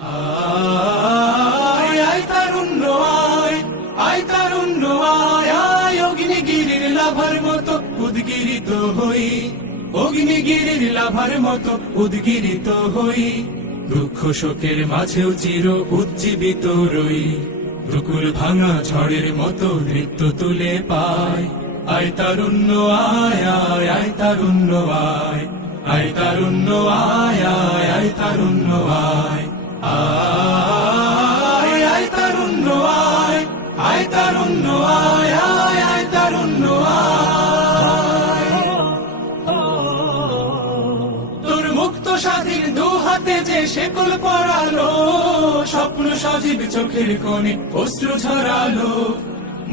আয় তারুণ্য আয় তারুণ্য আয় অগ্নিগিরির লাভার মতো উদ্গিরিত হই, অগ্নিগিরির লাভার মতো উদ্গিরিত হই, দুঃখ শোকের মাঝেও চির উজ্জীবিত রই, দুকুল ভাঙা ঝড়ের মতো নৃত্য তুলে পায়। আয় তারুণ্য আয় তারুণ্য আয় তারুণ্য আয় তারুণ্য আয় তারুণ্য আয় তারুণ্য আয় তারুণ্য তোর মুক্ত স্বাধীন দু হাতে যে শেকল পরালো, স্বপ্ন সজীব চোখের কোণে অশ্রু ঝরালো,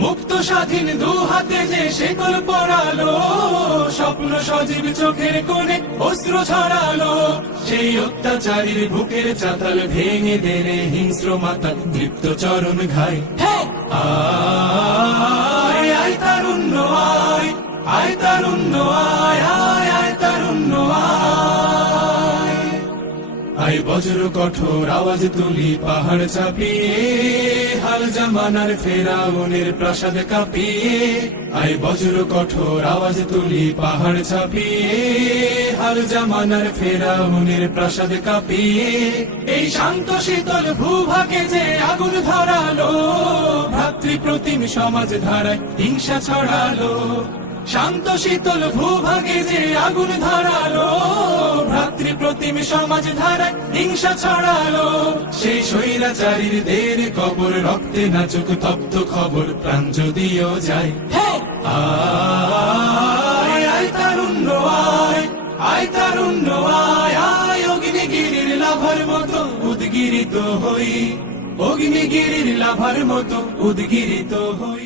মুক্ত স্বাধীন দু হাতে যে শেকল পরালো, স্বপ্ন সজীব চোখের কোণে অশ্রু ঝরালো, সেই অত্যাচারীর বুকের চাতাল ভেঙে দেরে হিংস্র মাতাল তৃপ্ত চরণ ঘাই। আয় তারুণ্য আয় তারুণ্য আয় তারুণ্য আয় বজ্র কঠোর আওয়াজ তুলি পাহাড় চাপিয়ে, হাল জামানার ফেরাউনের প্রাসাদ কাঁপিয়ে, আয় বজ্র কঠোর আওয়াজ তুলি পাহাড় চাপিয়ে, হাল জামানার ফেরাউনের প্রাসাদ কাঁপিয়ে, এই শান্ত শীতল ভূভাগে যে আগুন ধরালো, ভ্রাতৃপ্রতিম সমাজ ধারায় হিংসা ছড়ালো, শান্ত শীতল ভূভাগে যে আগুন ধরালো, ভ্রাতৃপ্রতিম সমাজ ধারায় হিংসা ছড়ালো, সেই স্বৈরাচারীর দের কবর রক্তে নাচুক তপ্ত খবর প্রাণ যদিও যায়। আয় তারুণ্য আয় তারুণ্য আয় অগ্নিগিরির লাভার মতো উদ্গিরিত হই, অগ্নিগিরির লাভার মতো উদ্গিরিত হই।